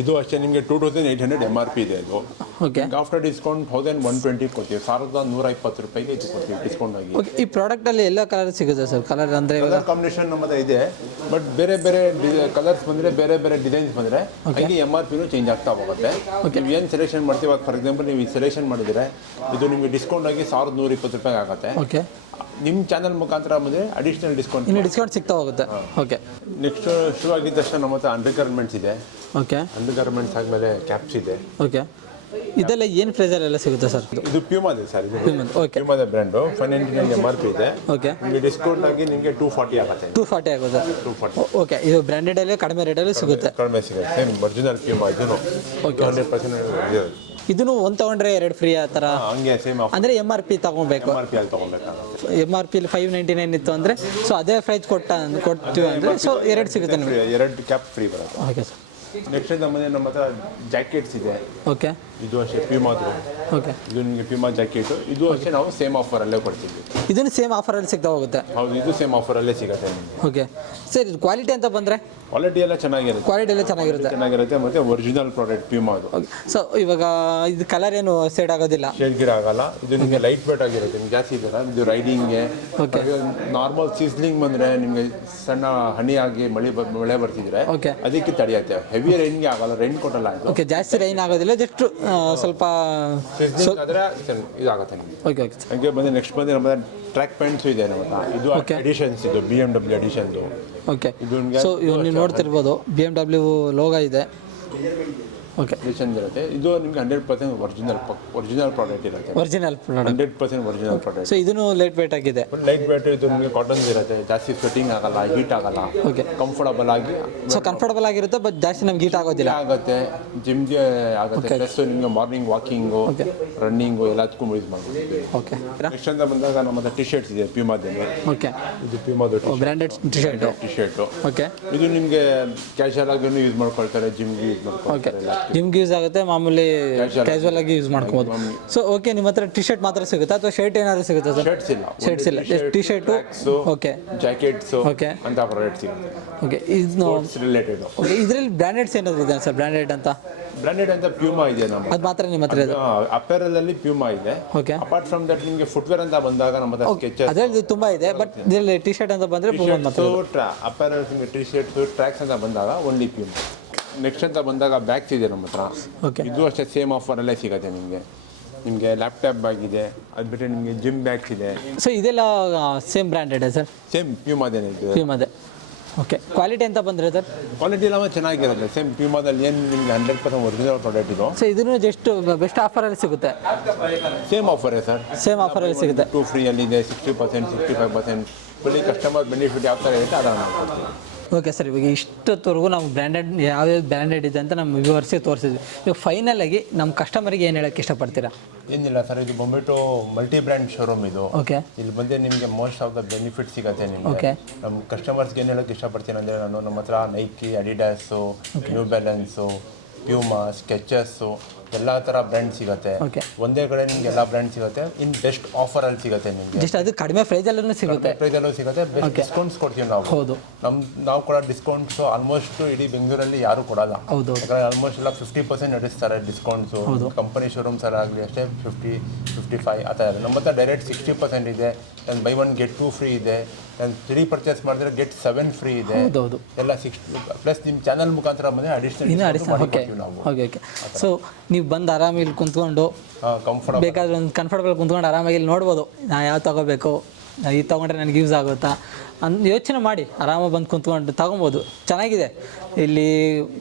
ಇದು ಅಷ್ಟೇ ನಿಮಗೆ 2,800 MRP ಇದೆ ಇದು. ಓಕೆ, ಆಫ್ಟರ್ ಡಿಸ್ಕೌಂಟ್ 1,120 ಕೊಡ್ತೀವಿ. 1,120 ರೂಪಾಯಿಗೆ ಇದು ಕೊಡ್ತೀವಿ ಡಿಸ್ಕೌಂಟ್ ಆಗಿ. ಓಕೆ, ಈ ಪ್ರಾಡಕ್ಟಲ್ಲಿ ಎಲ್ಲ ಕಲರ್ ಸಿಗುತ್ತೆ ಸರ್? ಕಲರ್ ಅಂದರೆ ಕಲರ್ ಕಾಂಬಿನೇಷನ್ ನಮ್ಮ ಹತ್ರ ಇದೆ. ಬಟ್ ಬೇರೆ ಬೇರೆ ಕಲರ್ಸ್ ಬಂದರೆ, ಬೇರೆ ಬೇರೆ ಡಿಸೈನ್ಸ್ ಬಂದರೆ ಹಾಗೆ MRPನೂ ಚೇಂಜ್ ಆಗ್ತಾ ಹೋಗುತ್ತೆ. ನೀವು ಏನು ಸೆಲೆಕ್ಷನ್ ಮಾಡ್ತೀವಿ, ಇವಾಗ ಫಾರ್ ಎಕ್ಸಾಂಪಲ್ ನೀವು ಸೆಲೆಕ್ಷನ್ ಮಾಡಿದರೆ ಇದು ನಿಮಗೆ ಡಿಸ್ಕೌಂಟ್ ಆಗಿ 1,120 ರೂಪಾಯಿ ಆಗುತ್ತೆ. ಓಕೆ, ನಿಮ್ಮ ಚಾನಲ್ ಮುಖಾಂತರ ಬಂದರೆ ಅಡಿಷ್ನಲ್ ಡಿಸ್ಕೌಂಟ್ ಇನ್ನು ಡಿಸ್ಕೌಂಟ್ ಸಿಗ್ತಾ ಹೋಗುತ್ತೆ. ಓಕೆ, ನೆಕ್ಸ್ಟ್ ಶುರು ಆಗಿದ ತಕ್ಷಣ ನಮ್ಮ ಹತ್ರ ಅಂಡರ್ ಗಾರ್ಮೆಂಟ್ಸ್ ಇದೆ. ಓಕೆ, ಅಂಡರ್ ಗಾರ್ಮೆಂಟ್ಸ್ ಆದಮೇಲೆ ಕ್ಯಾಪ್ಸ್ ಇದೆ. ಓಕೆ, ಇದೆಲ್ಲ ಏನು ಪ್ರೈಸಲ್ಲೆಲ್ಲ ಸಿಗುತ್ತೆ ಸರ್? ಇದು ಪ್ಯೂಮಾ ಇದೆ ಸರ್. ಇದು ಓಕೆ, ಪ್ಯೂಮಾದ ಬ್ರ್ಯಾಂಡು 599 MRP ಇದೆ. ಓಕೆ, ನಿಮಗೆ ಡಿಸ್ಕೌಂಟ್ ಆಗಿ ನಿಮಗೆ 240 ಆಗುತ್ತೆ. 240 ಆಗುತ್ತೆ. 240. ಓಕೆ, ಇದು ಬ್ರ್ಯಾಂಡೆಡಲ್ಲೇ ಕಡಿಮೆ ರೇಟಲ್ಲಿ ಸಿಗುತ್ತೆ. ಕಡಿಮೆ ಸಿಗುತ್ತೆ. ಸೇಮ್ ಒರಿಜಿನಲ್ ಪ್ಯೂಮಾ ಇದೂ. ಓಕೆ, 100% ಇದನ್ನು ಒಂದು ತೊಗೊಂಡ್ರೆ 2 ಫ್ರೀ ಆ ಥರ ಹಂಗೆ ಸೇಮ್ ಆಫರ್ ಅಂದರೆ MRP ತೊಗೊಬೇಕು. MRP ಅಲ್ಲಿ ತೊಗೊಬೇಕಾಗುತ್ತೆ. MRP 599 ಇತ್ತು ಅಂದರೆ ಸೊ ಅದೇ ಪ್ರೈಸ್ ಕೊಡ್ತೀವಿ ಅಂದರೆ ಸೊ 2 ಸಿಗುತ್ತೆ ನಿಮಗೆ. 2 ಕ್ಯಾಪ್ ಫ್ರೀ ಬರುತ್ತೆ. Okay sir. ನೆಕ್ಸ್ಟ್ ನಮ್ಮ ಹತ್ರ ಜಾಕೆಟ್ಸ್ ಇದೆ. ಓಕೆ. ಇದು ಅಷ್ಟೇ ಪ್ಯೂಮಾದು. ಓಕೆ. ಇದು ನಿಮಗೆ ಪ್ಯೂಮಾ ಜಾಕೆಟು. ಇದು ಅಷ್ಟೇ ನಾವು ಸೇಮ್ ಆಫರಲ್ಲೇ ಕೊಡ್ತೀವಿ. ಇದನ್ನು ಸೇಮ್ ಆಫರಲ್ಲಿ ಸಿಗ್ತಾ ಹೋಗುತ್ತೆ. ಹೌದು, ಇದು ಸೇಮ್ ಆಫರಲ್ಲೇ ಸಿಗುತ್ತೆ ನಿಮಗೆ. Okay sir. ಇದು ಕ್ವಾಲಿಟಿ ಅಂತ ಬಂದರೆ ಕ್ವಾಲಿಟಿ ಎಲ್ಲ ಚೆನ್ನಾಗಿರುತ್ತೆ. ಕ್ವಾಲಿಟಿ ಎಲ್ಲ ಚೆನ್ನಾಗಿರುತ್ತೆ ಮತ್ತು ಒರಿಜಿನಲ್ ಪ್ರಾಡಕ್ಟ್ ಪ್ಯೂಮಾದು. ಓಕೆ. ಸೊ ಇವಾಗ ಇದು ಕಲರ್ ಏನು ಸೇಡ್ ಆಗೋದಿಲ್ಲ, ಶೇಡ್ ಗಿಡ ಆಗಲ್ಲ. ಇದು ನಿಮಗೆ ಲೈಟ್ ವೇಟ್ ಆಗಿರುತ್ತೆ. ನಿಮ್ಗೆ ಜಾಸ್ತಿ ಇದೆಲ್ಲ ಇದು ರೈಡಿಂಗ್ಗೆ. ಓಕೆ. ನಾರ್ಮಲ್ ಸೀಸ್ಲಿಂಗ್ ಬಂದರೆ ನಿಮಗೆ ಸಣ್ಣ ಹನಿ ಆಗಿ ಮಳೆ ಬರ್ತಿದ್ರೆ ಓಕೆ ಅದಕ್ಕೆ ತಡೆಯುತ್ತೆ. ಹೆವಿ ರೈನ್ಗೆ ಆಗಲ್ಲ, ರೈನ್ ಕೊಟ್ಟಲ್ಲ ಇದು. ಓಕೆ. ಜಾಸ್ತಿ ರೈನ್ ಆಗೋದಿಲ್ಲ, ಜಸ್ಟ್ ಸ್ವಲ್ಪ ಸೀಸ್ಲಿಂಗ್ ಆದರೆ ಇದಾಗುತ್ತೆ ನಿಮಗೆ. ಓಕೆ. Okay sir. ಹಂಗೆ ಬಂದು ನೆಕ್ಸ್ಟ್ ಬಂದು ನಮ್ಮ ಟ್ರ್ಯಾಕ್ ಪ್ಯಾಂಟ್ಸು ಇದೆ ನಮ್ಮ ಹತ್ರ. ಇದು ಎಡಿಷನ್ಸ್ ಇದು BMW ಎಡಿಷನ್ದು. ಓಕೆ. ಸೊ ಇವಾಗ ನೀವು ನೋಡ್ತಿರ್ಬೋದು BMW ಲೋಗೋ ಇದೆ. ಓಕೆ. ಎಡಿಷನ್ ಇರುತ್ತೆ. ಇದು ನಿಮಗೆ 100% ಒರಿಜಿನಲ್ ಪ್ರಾಡಕ್ಟ್ ಇರುತ್ತೆ. Original product 100% original product. So ಇದನ್ನು ಲೈಟ್ ವೇಟ್ ಆಗಿದೆ. ಲೈಟ್ ವೇಟ್ ಇದು ನಿಮಗೆ ಕಾಟನ್ ಇರುತ್ತೆ. ಜಾಸ್ತಿ ಸ್ವೆಟಿಂಗ್ ಆಗಲ್ಲ, ಹೀಟ್ ಆಗಲ್ಲ. ಓಕೆ. ಕಂಫರ್ಟಬಲ್ ಆಗಿ ಸೊ ಕಂಫರ್ಟಬಲ್ ಆಗಿರುತ್ತೆ, ಬಟ್ ಜಾಸ್ತಿ ನಮ್ಗೆ ಹೀಟ್ ಆಗೋದಿಲ್ಲ. ಆಗುತ್ತೆ, ಜಿಮ್ಗೆ ಆಗುತ್ತೆ. ಪ್ಲಸ್ ನಿಮಗೆ ಮಾರ್ನಿಂಗ್ ವಾಕಿಂಗು, ರನ್ನಿಂಗು ಎಲ್ಲದಕ್ಕೂ ಯೂಸ್ ಮಾಡ್ಬೋದು. ಓಕೆ. ನೆಕ್ಸ್ಟ್ ಅಂತ ಬಂದಾಗ ನಮ್ಮ ಹತ್ರ ಟಿ ಶರ್ಟ್ಸ್ ಇದೆ ಪ್ಯೂಮಾದಲ್ಲಿ. ಓಕೆ. ಇದು ಪ್ಯೂಮಾದು ಬ್ರ್ಯಾಂಡೆಡ್ ಟಿ ಶರ್ಟು. ಓಕೆ. ಇದು ನಿಮಗೆ ಕ್ಯಾಶುವಲ್ ಆಗಿ ಯೂಸ್ ಮಾಡ್ಕೊಳ್ತಾರೆ, ಜಿಮ್ಗೆ ಯೂಸ್ ಮಾಡ್ಕೊಳ್ತಾರೆ. ಜಿಮ್ಗೆ ಯೂಸ್ ಆಗುತ್ತೆ, ಮಾಮೂಲಿ ಕ್ಯಾಶುವಲ್ ಆಗಿ ಯೂಸ್ ಮಾಡ್ಕೋಬೋದು. So okay. ನಿಮ್ಮ ಹತ್ರ ಟಿ ಶರ್ಟ್ ಮಾತ್ರ ಸಿಗುತ್ತಾ ಅಥವಾ ಶರ್ಟ್ ಏನಾದ್ರು ಸಿಗುತ್ತಾ ಸರ್? ಶರ್ಟ್ಸ್ ಇಲ್ಲ, T shirt. Okay. Jackets okay ಅಂತ ಪ್ರಾಡಕ್ಟ್ ಸಿಗುತ್ತೆ. ಓಕೆ. ಇದು ರಿಲೇಟೆಡ್. ಓಕೆ. ಇದರಲ್ಲಿ ಬ್ರ್ಯಾಂಡೆಡ್ಸ್ ಏನಾದ್ರು ಇದೆ ಸರ್? ಬ್ರ್ಯಾಂಡೆಡ್ ಅಂತ ಪ್ಯೂಮಾ ಇದೆ ನಮ್ಮ. ಅದು ಮಾತ್ರ ನಿಮ್ಮ ಹತ್ರ ಇದೆ? ಅಪೆರಲ್ ಅಲ್ಲಿ ಪ್ಯೂಮಾ ಇದೆ. ಓಕೆ. ಅಪಾರ್ಟ್ ಫ್ರಮ್ ದಟ್ ನಿಮಗೆ ಫುಟ್ವೇರ್ ಅಂತ ಬಂದಾಗ ನಮ್ಮ ಹತ್ರ ಸ್ಕೆಚಸ್ ಅದರಲ್ಲಿ ತುಂಬಾ ಇದೆ, ಬಟ್ ಇದರಲ್ಲಿ ಟಿ ಶರ್ಟ್ ಅಂತ ಬಂದರೆ ಅಪೆರಲ್ ಟಿ ಶರ್ಟ್ ಟ್ರ್ಯಾಕ್ಸ್ ಅಂತ ಬಂದಾಗ ಓನ್ಲಿ ಪ್ಯೂಮಾ. ನೆಕ್ಸ್ಟ್ ಅಂತ ಬಂದಾಗ ಬ್ಯಾಗ್ಸ್ ಇದೆ ನಮ್ಮ ಹತ್ರ. ಓಕೆ. ಇದು ಅಷ್ಟೇ ಸೇಮ್ ಆಫರಲ್ಲೇ ಸಿಗುತ್ತೆ ನಿಮಗೆ ಲ್ಯಾಪ್ಟಾಪ್ ಬ್ಯಾಗ್ ಇದೆ. ಅದು ಬಿಟ್ಟರೆ ನಿಮಗೆ ಜಿಮ್ ಬ್ಯಾಗ್ಸ್ ಇದೆ. ಸೊ ಇದೆಲ್ಲ ಸೇಮ್ ಬ್ರ್ಯಾಂಡೆಡ್ ಸರ್? ಸೇಮ್ ಪ್ಯೂಮಾದೇನೆ ಇದೆ. ಪ್ಯೂಮಾದೆ. ಓಕೆ. ಕ್ವಾಲಿಟಿ ಅಂತ ಬಂದರೆ ಸರ್? ಕ್ವಾಲಿಟಿ ಎಲ್ಲ ಚೆನ್ನಾಗಿರುತ್ತೆ. ಸೇಮ್ ಪ್ಯೂಮಾದಲ್ಲಿ ಏನು ನಿಮಗೆ 100% ಒರಿಜಿನಲ್ ಪ್ರಾಡಕ್ಟ್ ಇದು. ಸೊ ಇದನ್ನು ಜಸ್ಟ್ ಬೆಸ್ಟ್ ಆಫರಲ್ಲಿ ಸಿಗುತ್ತೆ? ಸೇಮ್ ಆಫರೇ ಸರ್. ಸೇಮ್ ಆಫರಲ್ಲಿ ಸಿಗುತ್ತೆ. 2 ಫ್ರೀಯಲ್ಲಿದೆ. 60%, 65% ಫುಲ್ಲಿ ಕಸ್ಟಮರ್ ಬೆನಿಫಿಟ್ ಯಾವ ಥರ ಇರುತ್ತೆ ಅದನ್ನು ನಾವು ಕೊಡ್ತೀವಿ. Okay sir. ಇವಾಗ ಇಷ್ಟೊತ್ತವರೆಗೂ ನಾವು ಬ್ರ್ಯಾಂಡೆಡ್ ಯಾವ್ಯಾವ್ದು ಬ್ರ್ಯಾಂಡೆಡ್ ಇದೆ ಅಂತ ನಮ್ಮ ವ್ಯೂವರ್ಸ್ಗೆ ತೋರಿಸಿದ್ವಿ. ಇವಾಗ ಫೈನಲಾಗಿ ನಮ್ಮ ಕಸ್ಟಮರಿಗೆ ಏನು ಹೇಳೋಕ್ಕೆ ಇಷ್ಟಪಡ್ತೀರಾ? ಏನಿಲ್ಲ ಸರ್, ಇದು ಬಂದ್ಬಿಟ್ಟು ಮಲ್ಟಿ ಬ್ರ್ಯಾಂಡ್ ಶೋರೂಮ್ ಇದು. ಓಕೆ. ಇಲ್ಲಿ ಬಂದು ನಿಮಗೆ ಮೋಸ್ಟ್ ಆಫ್ ದ ಬೆನಿಫಿಟ್ ಸಿಗುತ್ತೆ ನಿಮಗೆ. ಓಕೆ. ನಮ್ಮ ಕಸ್ಟಮರ್ಸ್ಗೆ ಏನು ಹೇಳೋಕ್ಕೆ ಇಷ್ಟಪಡ್ತೀನಿ ಅಂದರೆ, ನಮ್ಮ ಹತ್ರ ನೈಕಿ, ಅಡಿಡಾಸು, ನ್ಯೂ ಬ್ಯಾಲೆನ್ಸು, ಪ್ಯೂಮಾ, ಸ್ಕೆಚಸ್ಸು ಎಲ್ಲ ಥರ ಬ್ರ್ಯಾಂಡ್ ಸಿಗುತ್ತೆ. ಓಕೆ. ಒಂದೇ ಕಡೆ ನಿಮ್ಗೆ ಎಲ್ಲ ಬ್ರ್ಯಾಂಡ್ ಸಿಗುತ್ತೆ. ಇನ್ ಬೆಸ್ಟ್ ಆಫರಲ್ಲಿ ಸಿಗುತ್ತೆ ನಿಮಗೆ. ಜಸ್ಟ್ ಅದು ಕಡಿಮೆ ಪ್ರೈಸಲ್ಲೂ ಸಿಗುತ್ತೆ. ಪ್ರೈಸಲ್ಲೂ ಸಿಗುತ್ತೆ. ಬೆಸ್ಟ್ ಡಿಸ್ಕೌಂಟ್ಸ್ ಕೊಡ್ತೀವಿ ನಾವು. ಹೌದು. ನಾವು ಕೊಡೋ ಡಿಸ್ಕೌಂಟ್ಸು ಆಲ್ಮೋಸ್ಟ್ ಇಡೀ ಬೆಂಗಳೂರಲ್ಲಿ ಯಾರೂ ಕೊಡಲ್ಲ. ಹೌದು. ಯಾಕಂದರೆ ಆಲ್ಮೋಸ್ಟ್ ಎಲ್ಲ 50% ನಡೆಸ್ತಾರೆ ಡಿಸ್ಕೌಂಟ್ಸು. ಕಂಪನಿ ಶೋರೂಮ್ಸ್ ಆಗಲಿ ಅಷ್ಟೇ 50, 55 ಆ ಥರ ಇದೆ. ನಮ್ಮ ಹತ್ರ ಡೈರೆಕ್ಟ್ 60% ಇದೆ. ಬೈ 1 get 2 ಫ್ರೀ ಇದೆ. 3 ಪರ್ಚೇಸ್ ಮಾಡಿದ್ರೆ get 7 ಫ್ರೀ ಇದೆ. ಹೌದು. ಎಲ್ಲ 60 ಪ್ಲಸ್ ನಿಮ್ಮ ಚಾನಲ್ ಮುಖಾಂತರ ಬಂದರೆ additional okay. Okay. Okay. So ನೀವು ಬಂದು ಆರಾಮಾಗಿ ಇಲ್ಲಿ ಕುಂತ್ಕೊಂಡು ಕಂಫರ್ಟಬಲ್ ಬೇಕಾದ್ರೆ ಒಂದು ಕಂಫರ್ಟಬಲ್ ಕುಂತ್ಕೊಂಡು ಆರಾಮಾಗಿ ಇಲ್ಲಿ ನೋಡ್ಬೋದು. ನಾನು ಯಾವ್ದು ತೊಗೋಬೇಕು, ಇದು ತೊಗೊಂಡ್ರೆ ನನಗೆ ಯೂಸ್ ಆಗುತ್ತಾ ಅಂತ ಯೋಚನೆ ಮಾಡಿ ಆರಾಮಾಗಿ ಬಂದು ಕುಂತ್ಕೊಂಡು ತೊಗೊಬೋದು. ಚೆನ್ನಾಗಿದೆ ಇಲ್ಲಿ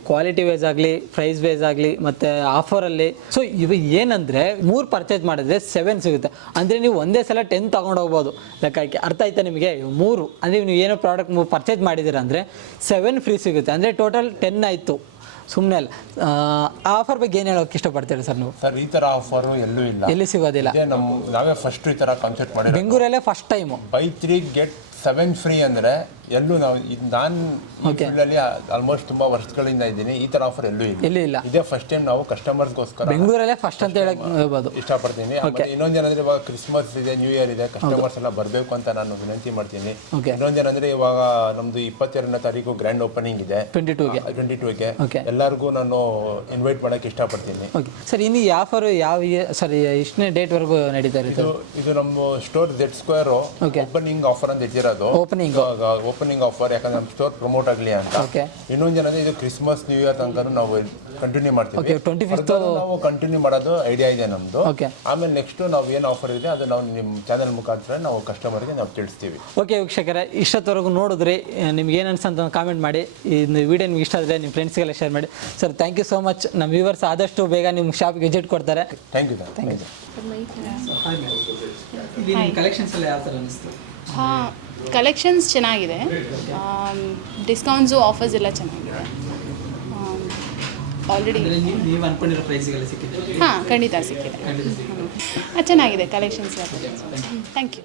ಕ್ವಾಲಿಟಿ ವೈಸ್ ಆಗಲಿ, ಪ್ರೈಸ್ ವೈಸ್ ಆಗಲಿ ಮತ್ತು ಆಫರಲ್ಲಿ. ಸೊ ಇವು ಏನಂದರೆ 3 ಪರ್ಚೇಸ್ ಮಾಡಿದ್ರೆ 7 ಸಿಗುತ್ತೆ. ಅಂದರೆ ನೀವು ಒಂದೇ ಸಲ 10 ತೊಗೊಂಡು ಹೋಗ್ಬೋದು ಲೆಕ್ಕಕ್ಕೆ. ಅರ್ಥ ಆಯ್ತಾ ನಿಮಗೆ? 3 ಅಂದರೆ ನೀವು ಏನೋ ಪ್ರಾಡಕ್ಟ್ ಪರ್ಚೇಸ್ ಮಾಡಿದ್ದೀರ ಅಂದರೆ 7 ಫ್ರೀ ಸಿಗುತ್ತೆ. ಅಂದರೆ ಟೋಟಲ್ 10 ಆಯಿತು. ಸುಮ್ಮನೆ ಅಲ್ಲ. ಆಫರ್ ಬಗ್ಗೆ ಏನು ಹೇಳೋಕ್ಕೆ ಇಷ್ಟಪಡ್ತೀರಾ ಸರ್ ನೀವು? ಸರ್, ಈ ಥರ ಆಫರು ಎಲ್ಲೂ ಇಲ್ಲ, ಎಲ್ಲಿ ಸಿಗೋದಿಲ್ಲ. ನಾವೇ ಫಸ್ಟ್ ಈ ಥರ ಕಾನ್ಸೆಪ್ಟ್ ಮಾಡಿ ಬೆಂಗಳೂರಲ್ಲೇ first time. Buy 3 get 7 free ಅಂದರೆ ಎಲ್ಲೂ ನಾವು ನಾನು ಈ ಫೀಲ್ಡಲ್ಲಿ ಆಲ್ಮೋಸ್ಟ್ ತುಂಬ ವರ್ಷಗಳಿಂದ ಇದ್ದೀನಿ. ಈ ಥರ ಆಫರ್ ಎಲ್ಲೂ ಇಲ್ಲ. ಇದೇ ಫಸ್ಟ್ ಟೈಮ್ ನಾವು ಕಸ್ಟಮರ್ಸ್ಗೋಸ್ಕರ ಬೆಂಗಳೂರಲ್ಲೇ ಫಸ್ಟ್ ಅಂತ ಹೇಳಕ್ ಹೇಳ್ಬೋದು. ಇಷ್ಟಪಡ್ತೀನಿ. ಇನ್ನೊಂದೇನಂದ್ರೆ ಇವಾಗ ಕ್ರಿಸ್ಮಸ್ ಇದೆ, ನ್ಯೂ ಇಯರ್ ಇದೆ, ಕಸ್ಟಮರ್ಸ್ ಎಲ್ಲ ಬರಬೇಕು ಅಂತ ನಾನು ವಿನಂತಿ ಮಾಡ್ತೀನಿ. ಇನ್ನೊಂದೇನಂದ್ರೆ ಇವಾಗ ನಮ್ದು 22ನೇ ತಾರೀಕು ಗ್ರ್ಯಾಂಡ್ ಓಪನಿಂಗ್ ಇದೆ 22ಗೆ. ಎಲ್ಲರಿಗೂ ನಾನು ಇನ್ವೈಟ್ ಮಾಡೋಕ್ಕೆ ಇಷ್ಟಪಡ್ತೀನಿ. ಸರ್, ಇನ್ನು ಈ ಆಫರ್ ಸರಿ ಎಷ್ಟನೇ ಡೇಟ್ವರೆಗೂ ನಡೀತಾ ಇರುತ್ತೆ? ಇದು ನಮ್ಮ store Z Square opening offer ಅಂತ ಇಟ್ಟಿರೋದು. ಓಪನಿಂಗ್ ಆಫರ್ ಯಾಕಂದ್ರೆ ನಮ್ಮ ಸ್ಟೋರ್ ಪ್ರಮೋಟ್ ಆಗಲಿ ಅಂತ. ಇನ್ನೊಂದು ಏನಂದ್ರೆ ಇದು ಕ್ರಿಸ್ಮಸ್ ನ್ಯೂ ಇಯರ್ ತನಕ ನಾವು ಕಂಟಿನ್ಯೂ ಮಾಡ್ತೀವಿ. 25th ನಾವು ಕಂಟಿನ್ಯೂ ಮಾಡೋದು ಐಡಿಯಾ ಇದೆ ನಮ್ದು. ಆಮೇಲೆ ನೆಕ್ಸ್ಟ್ ನಾವು ಏನು ಆಫರ್ ಇದೆ ಅದು ನಾವು ನಿಮ್ಮ ಚಾನಲ್ ಮುಖಾಂತರ ನಾವು ಕಸ್ಟಮರ್ಗೆ ನಾವು ತಿಳಿಸ್ತೀವಿ. ಓಕೆ ವೀಕ್ಷಕರೇ, ಇಷ್ಟೊತ್ತವರೆಗೂ ನೋಡಿದ್ರಿ. ನಿಮ್ಗೆ ಏನು ಅನ್ಸಂತ ಕಾಮೆಂಟ್ ಮಾಡಿ. ಈ ವಿಡಿಯೋ ನಿಮ್ಗೆ ಇಷ್ಟ ಆದರೆ ನಿಮ್ಮ ಫ್ರೆಂಡ್ಸ್ಗೆಲ್ಲ ಶೇರ್ ಮಾಡಿ. Sir, thank you so much. ನಮ್ಮ ವ್ಯೂವರ್ಸ್ ಆದಷ್ಟು ಬೇಗ ನಿಮ್ಮ ಶಾಪ್ಗೆ ವಿಸಿಟ್ ಕೊಡ್ತಾರೆ. Thank you. ಕಲೆಕ್ಷನ್ಸ್ ಎಲ್ಲ ಯಾವ ಥರ ಅನಿಸ್ತು? ಹಾಂ, ಕಲೆಕ್ಷನ್ಸ್ ಚೆನ್ನಾಗಿದೆ. ಡಿಸ್ಕೌಂಟ್ಸು, ಆಫರ್ಸ್ ಎಲ್ಲ ಚೆನ್ನಾಗಿದೆ. ಆಲ್ರೆಡಿ ನೀವು ಅನ್ಕೊಂಡಿರೋ ಪ್ರೈಸಿಗೆಲ್ಲ ಸಿಕ್ಕಿದೆ? ಹಾಂ ಖಂಡಿತ ಸಿಕ್ಕಿದೆ. ಖಂಡಿತ ಸಿಕ್ಕಿದೆ. ಚೆನ್ನಾಗಿದೆ ಕಲೆಕ್ಷನ್ಸ್. Thank you.